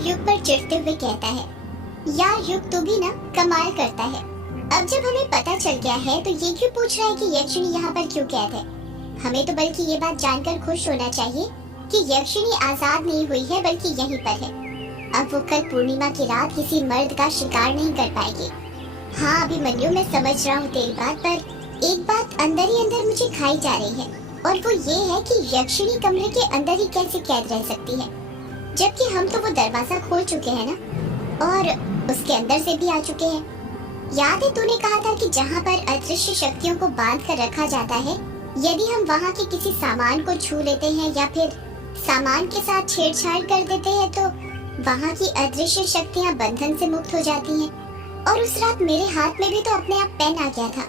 युग पर चिढ़ते हुए कहता है, यार युग तू भी ना कमाल करता है। अब जब हमें पता चल गया है तो ये क्यों पूछ रहा है कि यक्षिणी यहाँ पर क्यों कैद है? हमें तो बल्कि ये बात जानकर खुश होना चाहिए कि यक्षिणी आजाद नहीं हुई है बल्कि यहीं पर है। अब वो कल पूर्णिमा की रात किसी मर्द का शिकार नहीं कर पाएगी। हाँ अभिमन्यु, मैं समझ रहा हूँ तेरी बात, पर एक बात अंदर ही अंदर मुझे खाई जा रही है और वो ये है कि यक्षिणी कमरे के अंदर ही कैसे कैद रह सकती है, जबकि हम तो वो दरवाजा खोल चुके हैं ना और उसके अंदर से भी आ चुके हैं। याद है तूने कहा था कि जहाँ पर अदृश्य शक्तियों को बांध कर रखा जाता है, यदि हम वहाँ के किसी सामान को छू लेते हैं या फिर सामान के साथ छेड़छाड़ कर देते हैं तो वहाँ की अदृश्य शक्तियाँ बंधन से मुक्त हो जाती हैं। और उस रात मेरे हाथ में भी तो अपने आप पेन आ गया था।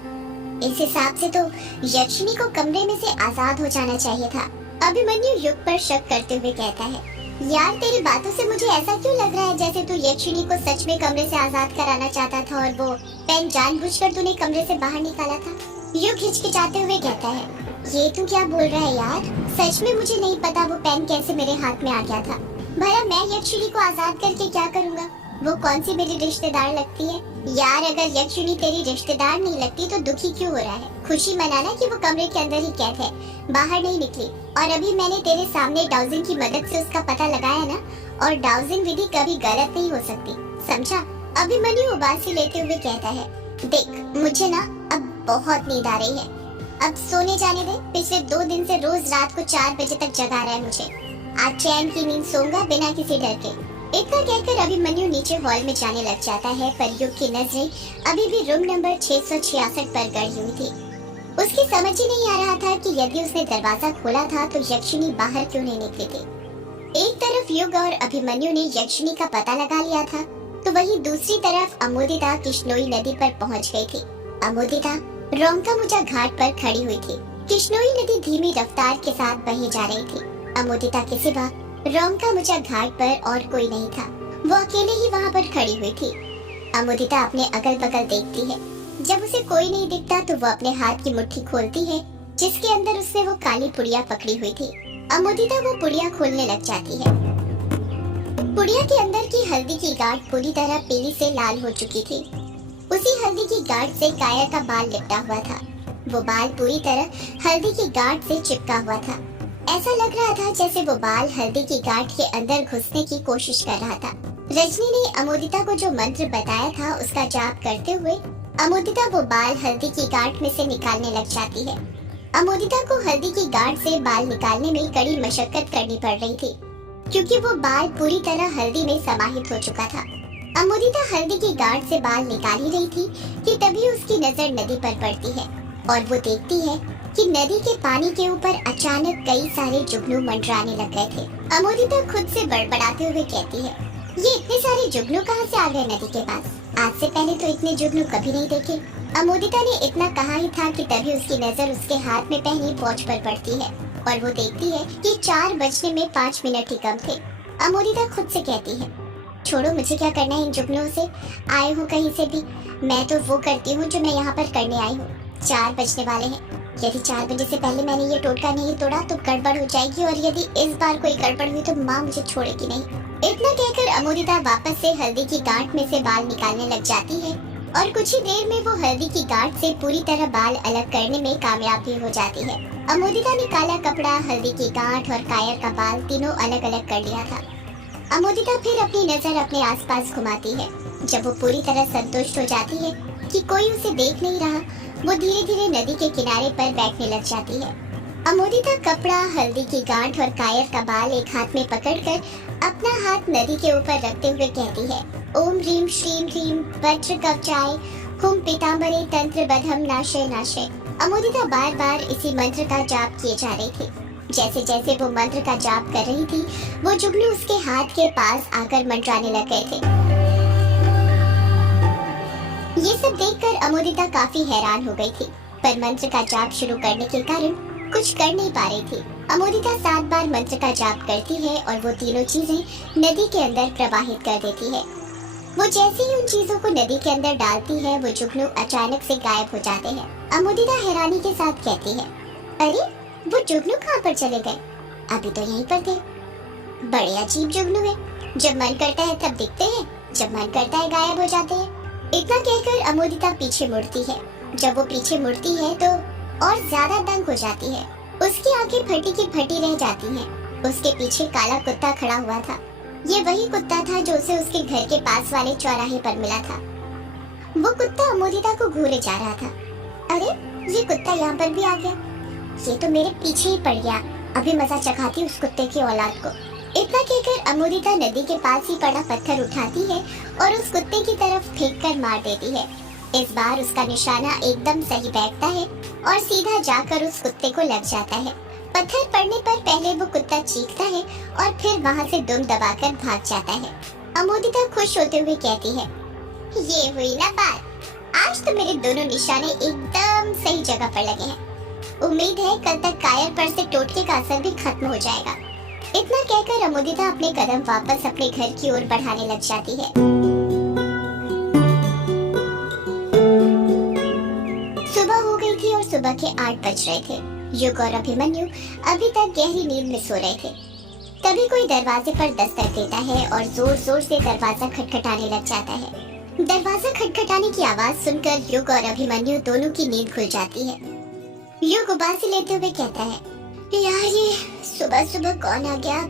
इस हिसाब से तो यक्षिणी को कमरे में से आजाद हो जाना चाहिए था। अभिमन्यु युग पर शक करते हुए कहता है, यार तेरी बातों से मुझे ऐसा क्यों लग रहा है जैसे तू यक्षिणी को सच में कमरे से आजाद कराना चाहता था और वो पेन जानबूझकर तूने कमरे से बाहर निकाला था। युग हिचकिचाते हुए कहता है, ये तू क्या बोल रहा है यार? सच में मुझे नहीं पता वो पेन कैसे मेरे हाथ में आ गया था। भला मैं यक्षिणी को आजाद करके क्या करूँगा? वो कौन सी मेरी रिश्तेदार लगती है? यार अगर यक्षिणी तेरी रिश्तेदार नहीं लगती तो दुखी क्यों हो रहा है? खुशी मनाना कि वो कमरे के अंदर ही कैद है, बाहर नहीं निकली। और अभी मैंने तेरे सामने डाउजिंग की मदद से उसका पता लगाया ना, और डाउजिंग विधि कभी गलत नहीं हो सकती, समझा? अभिमन्यु उबासी लेते हुए कहता है, देख मुझे ना अब बहुत नींद आ रही है, अब सोने जाने दे। पिछले 2 दिन से रोज रात को 4 बजे तक जगा रहा है मुझे। आज चैन की नींद सोऊंगा बिना किसी डर के। इतना कहकर अभिमन्यु नीचे हॉल में जाने लग जाता है, पर युग की नजरें अभी भी रूम नंबर 666 पर गड़ी हुई थी। उसकी समझ ही नहीं आ रहा था कि यदि उसने दरवाजा खोला था तो यक्षिणी बाहर क्यों नहीं निकली थी। एक तरफ युग और अभिमन्यु ने यक्षिणी का पता लगा लिया था, तो वहीं दूसरी तरफ अमोदिता किश्नोई नदी पर पहुंच गई थी। अमोदिता रोंकामुचा घाट पर खड़ी हुई थी। किश्नोई नदी धीमी रफ्तार के साथ बही जा रही थी। अमोदिता के सिवा रोंकामुचा घाट पर और कोई नहीं था, वो अकेले ही वहाँ पर खड़ी हुई थी। अमोदिता अपने अगल बगल देखती है। जब उसे कोई नहीं दिखता तो वो अपने हाथ की मुट्ठी खोलती है जिसके अंदर उसने वो काली पुड़िया पकड़ी हुई थी। अमोदिता वो पुड़िया खोलने लग जाती है। पुड़िया के अंदर की हल्दी की गांठ पूरी तरह पीली से लाल हो चुकी थी। उसी हल्दी की गांठ से काया का बाल लिपटा हुआ था। वो बाल पूरी तरह हल्दी की गांठ से चिपका हुआ था। ऐसा लग रहा था जैसे वो बाल हल्दी की गांठ के अंदर घुसने की कोशिश कर रहा था। रजनी ने अमोदिता को जो मंत्र बताया था उसका जाप करते हुए अमोदिता वो बाल हल्दी की गांठ में से निकालने लग जाती है। अमोदिता को हल्दी की गांठ से बाल निकालने में कड़ी मशक्कत करनी पड़ रही थी, क्योंकि वो बाल पूरी तरह हल्दी में समाहित हो चुका था। अमोदिता हल्दी की गांठ से बाल निकाल ही रही थी कि तभी उसकी नजर नदी पर पड़ती है और वो देखती है कि नदी के पानी के ऊपर अचानक कई सारे जुगनू मंडराने लग गए थे। अमोदिता खुद से बड़बड़ाते हुए कहती है, ये इतने सारे जुगनू कहाँ से आ गए नदी के पास? आज से पहले तो इतने जुगनू कभी नहीं देखे। अमोदिता ने इतना कहा ही था कि तभी उसकी नजर उसके हाथ में पहनी वॉच पर पड़ती है और वो देखती है कि 4 बजने में 5 मिनट ही कम थे। अमोदिता खुद से कहती है, छोड़ो, मुझे क्या करना है इन जुगनुओं से? आए हो कहीं से भी, मैं तो वो करती हूँ जो मैं यहाँ पर करने आई हूँ। 4 बजने वाले हैं, यदि 4 बजे से पहले मैंने ये टोटका नहीं तोड़ा तो गड़बड़ हो जाएगी, और यदि इस बार कोई गड़बड़ हुई तो माँ मुझे छोड़ेगी नहीं। इतना कहकर अमोदिता वापस से हल्दी की गांठ में से बाल निकालने लग जाती है और कुछ ही देर में वो हल्दी की गांठ से पूरी तरह बाल अलग करने में कामयाब भी हो जाती है। अमोदिता ने काला कपड़ा, हल्दी की गांठ और कायर का बाल तीनों अलग अलग कर लिया था। अमोदिता फिर अपनी नजर अपने आसपास घुमाती है। जब वो पूरी तरह संतुष्ट हो जाती है कि कोई उसे देख नहीं रहा, वो धीरे धीरे नदी के किनारे पर बैठने लग जाती है। अमोदिता कपड़ा, हल्दी की गांठ और कायर का बाल एक हाथ में पकड़कर अपना हाथ नदी के ऊपर रखते हुए कहती है, ओम ह्रीम श्रीम ह्रीम वज्र कवचाय हुम पीताम्बरे तंत्र बधम नाशे नाशे। अमोदिता बार बार इसी मंत्र का जाप किए जा रही थी। जैसे जैसे वो मंत्र का जाप कर रही थी, वो जुगनू उसके हाथ के पास आकर मंडराने लग गए थे। ये सब देखकर अमोदिता काफी हैरान हो गई थी, पर मंत्र का जाप शुरू करने के कारण कुछ कर नहीं पा रही थी। अमोदिता 7 बार मंत्र का जाप करती है और वो तीनों चीजें नदी के अंदर प्रवाहित कर देती है। वो जैसे ही उन चीजों को नदी के अंदर डालती है, वो जुगनू अचानक से गायब हो जाते हैं। अमोदिता हैरानी के साथ कहती है, अरे वो जुगनू कहाँ पर चले गए? अभी तो यहीं पर थे। बड़े अजीब जुगनू है, जब मन करता है तब दिखते हैं, जब मन करता है गायब हो जाते हैं। इतना कहकर अमोदिता पीछे मुड़ती है। जब वो पीछे मुड़ती है तो और ज्यादा दंग हो जाती है। उसकी आंखें फटी की फटी रह जाती हैं। उसके पीछे काला कुत्ता खड़ा हुआ था। ये वही कुत्ता था जो उसे उसके घर के पास वाले चौराहे पर मिला था। वो कुत्ता अमोदिता को घूरे जा रहा था। अरे, ये कुत्ता यहाँ पर भी आ गया। ये तो मेरे पीछे ही पड़ गया। अभी मजा चखाती उस कुत्ते की औलाद को। इतना कहकर अमोदिता नदी के पास ही पड़ा पत्थर उठाती है और उस कुत्ते की तरफ फेंक कर मार देती है। इस बार उसका निशाना एकदम सही बैठता है और सीधा जाकर उस कुत्ते को लग जाता है। पत्थर पड़ने पर पहले वो कुत्ता चीखता है और फिर वहाँ से दुम दबाकर भाग जाता है। अमोदिता खुश होते हुए कहती है, ये हुई ना बात। आज तो मेरे दोनों निशाने एकदम सही जगह पर लगे हैं। उम्मीद है कल तक कायर पर से टोटके का असर भी खत्म हो जाएगा। इतना कहकर अमोदिता अपने कदम वापस अपने घर की ओर बढ़ाने लग जाती है। सुबह हो गई थी और सुबह के 8 बज रहे थे। युग और अभिमन्यु अभी तक गहरी नींद में सो रहे थे। तभी कोई दरवाजे पर दस्तक देता है और जोर जोर से दरवाजा खटखटाने लग जाता है। दरवाजा खटखटाने की आवाज सुनकर युग और अभिमन्यु दोनों की नींद खुल जाती है। युग उबासी लेते हुए कहता है, यार ये सुबह सुबह कौन आ गया?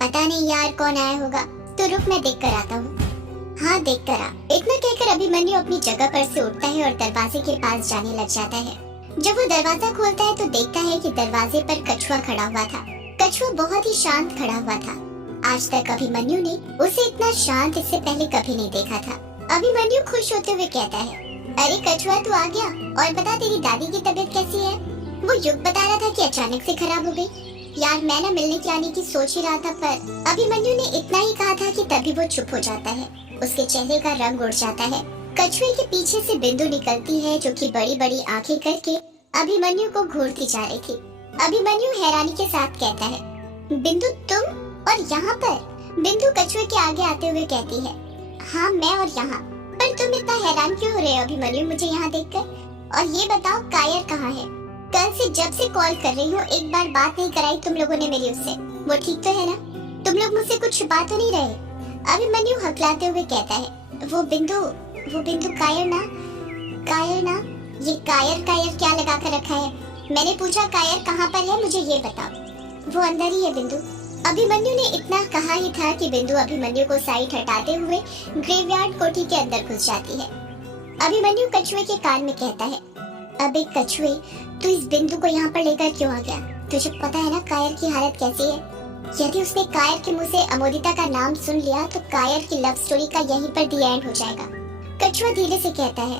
पता नहीं यार कौन आया होगा। तो रुक, मैं देख कर आता हूँ। हाँ, देख कर आ। इतना कहकर अभिमन्यु अपनी जगह पर से उठता है और दरवाजे के पास जाने लग जाता है। जब वो दरवाजा खोलता है तो देखता है कि दरवाजे पर कछुआ खड़ा हुआ था। कछुआ बहुत ही शांत खड़ा हुआ था। आज तक अभिमन्यु ने उसे इतना शांत इससे पहले कभी नहीं देखा था। अभिमन्यु खुश होते हुए कहता है, अरे कछुआ तू आ गया, और बता तेरी दादी की तबीयत कैसी है? वो युग बता रहा था कि अचानक से खराब हो गई। यार मैं ना मिलने के आने की सोच ही रहा था, पर अभिमन्यु ने इतना ही कहा था कि तभी वो चुप हो जाता है। उसके चेहरे का रंग उड़ जाता है। कछुए के पीछे से बिंदु निकलती है जो कि बड़ी बड़ी आंखें करके अभिमन्यु को घूरती जा रही थी। अभिमन्यु हैरानी के साथ कहता है, बिंदु तुम और यहाँ पर? बिंदु कछुए के आगे आते हुए कहती है, हाँ मैं और यहाँ। पर तुम इतना हैरान क्यों हो रहे हो अभिमन्यु मुझे यहाँ देखकर? और ये बताओ कायर कहाँ है? कल से जब से कॉल कर रही हूँ एक बार बात नहीं कराई तुम लोगों ने मेरी उससे। वो ठीक तो है ना? तुम लोग मुझसे कुछ छुपा तो नहीं रहे? अभिमन्यु हकलाते हुए कहता है, वो बिंदु कायर ना। ये कायर क्या लगा कर रखा है? मैंने पूछा कायर कहाँ पर है, मुझे ये बताओ। वो अंदर ही है बिंदु। अभिमन्यु ने इतना कहा ही था कि बिंदु अभिमन्यु को साइड हटाते हुए ग्रेवयार्ड कोठी के अंदर घुस जाती है। अभिमन्यु कछुए के कान में कहता है, अबे कछुए, तू इस बिंदु को यहाँ पर लेकर क्यों आ गया? तुझे पता है ना कायर की हालत कैसी है? यदि उसने कायर के मुंह से अमोदिता का नाम सुन लिया तो कायर की लव स्टोरी का यहीं पर दी एंड हो जाएगा। कछुआ धीरे से कहता है,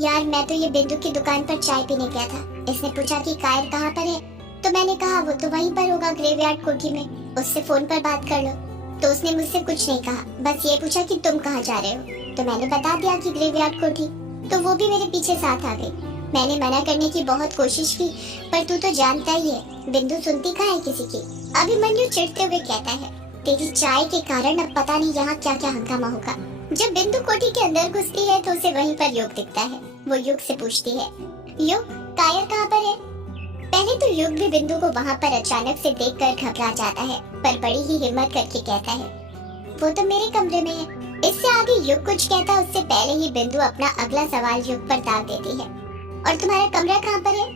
यार मैं तो ये बिंदु की दुकान पर चाय पीने गया था। इसने पूछा कि कायर कहाँ पर है, तो मैंने कहा वो तो वहीं पर होगा ग्रेवयार्ड कोठी में, उससे फोन पर बात कर लो। तो उसने मुझसे कुछ नहीं कहा, बस ये पूछा कि तुम कहाँ जा रहे हो। तो मैंने बता दिया कि ग्रेवयार्ड कोठी। तो वो भी मेरे पीछे साथ आ गई। मैंने मना करने की बहुत कोशिश की, पर तू तो जानता ही है बिंदु सुनती कहाँ है किसी की। अभिमन्यु चिढ़ते हुए कहता है, तेरी चाय के कारण अब पता नहीं यहाँ क्या क्या हंगामा होगा। जब बिंदु कोठी के अंदर घुसती है तो उसे वहीं पर युग दिखता है। वो युग से पूछती है, युग कायर कहाँ पर है? पहले तो युग भी बिंदु को वहाँ पर अचानक से देखकर घबरा जाता है, पर बड़ी ही हिम्मत करके कहता है, वो तो मेरे कमरे में है। इससे आगे युग कुछ कहता उससे पहले ही बिंदु अपना अगला सवाल युग पर दाग देती है, और तुम्हारा कमरा कहाँ पर है?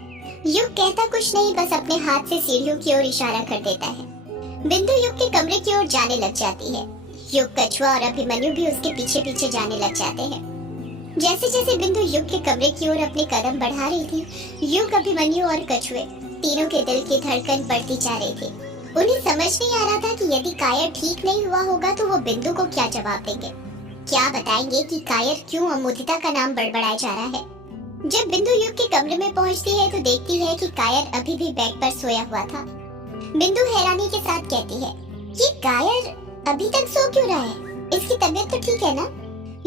युग कहता कुछ नहीं, बस अपने हाथ से सीढ़ियों की ओर इशारा कर देता है। बिंदु युग के कमरे की ओर जाने लग जाती है। युग, कछुआ और अभिमन्यु भी उसके पीछे पीछे जाने लग जाते हैं। जैसे जैसे बिंदु युग के कमरे की ओर अपने कदम बढ़ा रही थी, युग, अभिमन्यु और कछुए तीनों के दिल की धड़कन बढ़ती जा रही थी। उन्हें समझ नहीं आ रहा था कि यदि कायर ठीक नहीं हुआ होगा तो वो बिंदु को क्या जवाब देंगे, क्या बताएंगे कि कायर क्यों अमोदिता का नाम बड़बड़ाया जा रहा है। जब बिंदु युग के कमरे में पहुंचती है तो देखती है कि कायर अभी भी बेड पर सोया हुआ था। बिंदु हैरानी के साथ कहती है, ये कायर अभी तक सो क्यों रहा है? इसकी तबीयत तो ठीक है ना?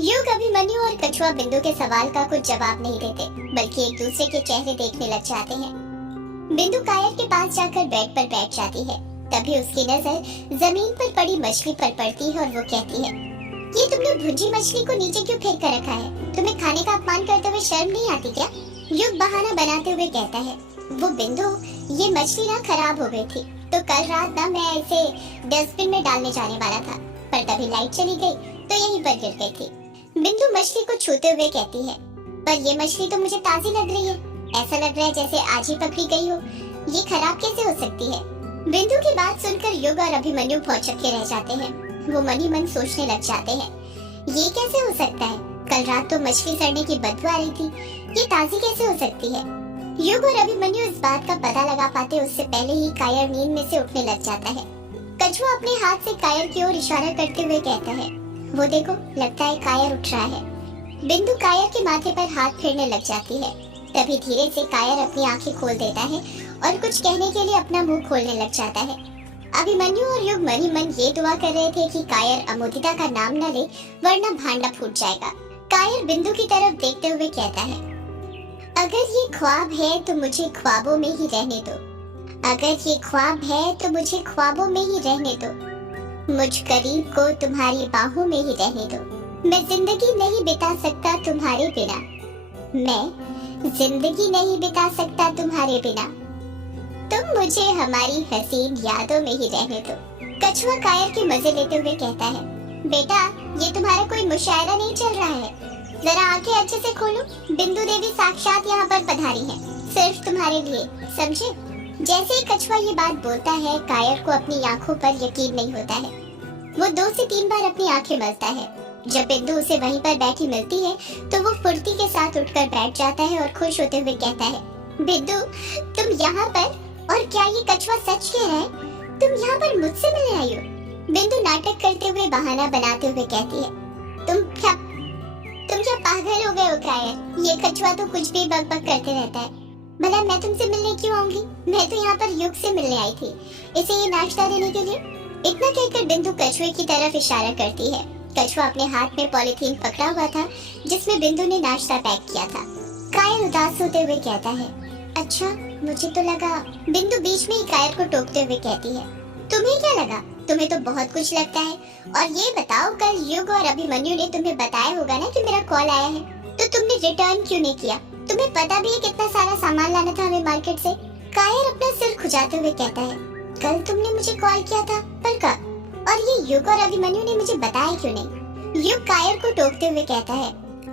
युग, अभिमन्यु और कछुआ बिंदु के सवाल का कुछ जवाब नहीं देते, बल्कि एक दूसरे के चेहरे देखने लग जाते हैं। बिंदु कायर के पास जाकर बेड पर बैठ जाती है। तभी उसकी नजर जमीन पर पड़ी मछली पर पड़ती है और वो कहती है, ये तुमने भुंजी मछली को नीचे क्यों फेंक कर रखा है? तुम्हें खाने का अपमान करते हुए शर्म नहीं आती क्या? युग बहाना बनाते हुए कहता है, वो बिंदु, ये मछली ना खराब हो गई थी, तो कल रात ना मैं इसे डस्टबिन में डालने जाने वाला था, पर पर तभी लाइट चली गई तो यहीं पर गिर गई थी। बिंदु मछली को छूते हुए कहती है, पर ये मछली तो मुझे ताजी लग रही है, ऐसा लग रहा है जैसे आज ही पकड़ी गई हो, ये खराब कैसे हो सकती है। बिंदु की बात सुनकर युग और अभिमन्यु भौचक्के के रह जाते हैं। वो मन ही मन सोचने लग जाते हैं, ये कैसे हो सकता है, कल रात तो मछली सड़ने की बदबू आ रही थी, ये ताजी कैसे हो सकती है। युग और अभिमन्यु इस बात का पता लगा पाते उससे पहले ही कायर नींद में से उठने लग जाता है। कछुआ अपने हाथ से कायर की ओर इशारा करते हुए कहता है, वो देखो, लगता है कायर उठ रहा है। बिंदु कायर के माथे पर हाथ फेरने लग जाती है। तभी धीरे से कायर अपनी आंखें खोल देता है और कुछ कहने के लिए अपना मुंह खोलने लग जाता है। अभिमन्यु और युग मन ही मन ये दुआ कर रहे थे कि कायर अमोदिता का नाम न ले, वरना भांडा फूट जाएगा। कायर बिंदु की तरफ देखते हुए कहता है, अगर ये ख्वाब है तो मुझे ख्वाबों में ही रहने दो, अगर ये ख्वाब है तो मुझे ख्वाबों में ही रहने दो, मुझ करीब को तुम्हारी बाहों में ही रहने दो। मैं जिंदगी नहीं बिता सकता तुम्हारे बिना, मैं जिंदगी नहीं बिता सकता तुम्हारे बिना, तुम मुझे हमारी हसीन यादों में ही रहने दो। कछुआ कायर के मजे लेते हुए कहता है, बेटा ये तुम्हारा कोई मुशायरा नहीं चल रहा है, जरा आंखें अच्छे से खोलो, बिंदु देवी साक्षात यहाँ पर पधारी है, सिर्फ तुम्हारे लिए, समझे। जैसे ही कछुआ ये बात बोलता है, कायर को अपनी आंखों पर यकीन नहीं होता है। वो 2 से 3 बार अपनी आंखें मलता है। जब बिंदु उसे वहीं पर बैठी मिलती है तो वो फुर्ती के साथ उठकर बैठ जाता है और खुश होते हुए कहता है, बिंदु तुम यहाँ पर, और क्या ये कछुआ सच कह रहा है, तुम यहाँ पर मुझसे मिलने आई हो। बिंदु नाटक करते हुए बहाना बनाते हुए कहती है, तुम क्या पागल हो गए हो कायर, ये कछुआ तो कुछ भी बकबक करते रहता है, भला मैं तुमसे मिलने क्यों आऊंगी, मैं तो यहाँ पर युग से मिलने आई थी, इसे ये नाश्ता देने के लिए। इतना कहकर बिंदु कछुए की तरफ इशारा करती है। कछुआ अपने हाथ में पॉलीथीन पकड़ा हुआ था जिसमें बिंदु ने नाश्ता पैक किया था। कायर उदास होते हुए कहता है, अच्छा मुझे तो लगा। बिंदु बीच में ही कायर को टोकते हुए कहती है, तुम्हें क्या लगा, तुम्हें तो बहुत कुछ लगता है। और ये बताओ, कल युग और अभिमन्यु ने तुम्हें बताया होगा ना कि मेरा कॉल आया है, तो तुमने रिटर्न क्यों नहीं किया, तुम्हें पता भी है कितना सारा सामान लाना था हमें मार्केट से। कायर अपना सिर खुजाते हुए कहता है, कल तुमने मुझे कॉल किया था, पर कब, और ये युग और अभिमन्यु ने मुझे बताया क्यों नहीं। युग कायर को टोकते हुए कहता है,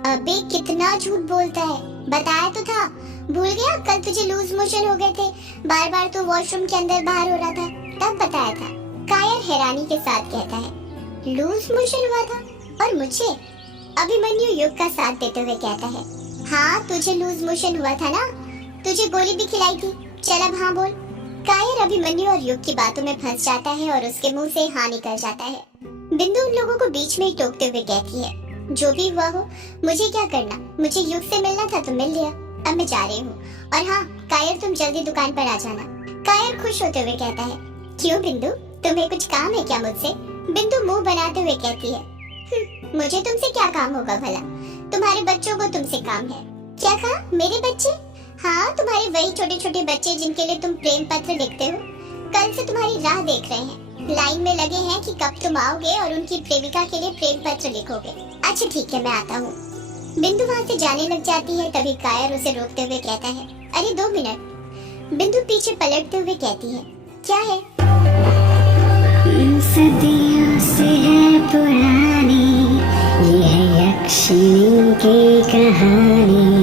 अबे कितना झूठ बोलता है, बताया तो था, भूल गया, कल तुझे लूज मोशन हो गए थे, बार बार तो वॉशरूम के अंदर बाहर हो रहा था, तब बताया था। कायर हैरानी के साथ कहता है, लूज मोशन हुआ था, और मुझे। अभिमन्यु युग का साथ देते हुए कहता है, हाँ तुझे लूज मोशन हुआ था ना, तुझे गोली भी खिलाई थी, चल अब हाँ बोल। कायर अभिमन्यु और युग की बातों में फंस जाता है और उसके मुंह से हाँ निकल जाता है। बिंदु उन लोगों को बीच में ही टोकते हुए कहती है, जो भी हुआ हो, मुझे क्या करना, मुझे युग से मिलना था तो मिल लिया, अब मैं जा रही हूँ, और हाँ कायर तुम जल्दी दुकान पर आ जाना। कायर खुश होते हुए कहता है, क्यों बिंदु, तुम्हें कुछ काम है क्या मुझसे। बिंदु मुंह बनाते हुए कहती है, मुझे तुमसे क्या काम होगा भला, तुम्हारे बच्चों को तुमसे काम है। क्या कहा, मेरे बच्चे? हाँ तुम्हारे वही छोटे छोटे बच्चे जिनके लिए तुम प्रेम पत्र लिखते हो, कल से तुम्हारी राह देख रहे हैं, लाइन में लगे हैं कि कब तुम आओगे और उनकी प्रेमिका के लिए प्रेम पत्र लिखोगे। अच्छा ठीक है, मैं आता हूँ। बिंदु वहाँ से जाने लग जाती है। तभी कायर उसे रोकते हुए कहता है, अरे 2 मिनट। बिंदु पीछे पलटते हुए कहती है, क्या है? सदियों से है पुरानी ये है यक्षिणी की कहानी,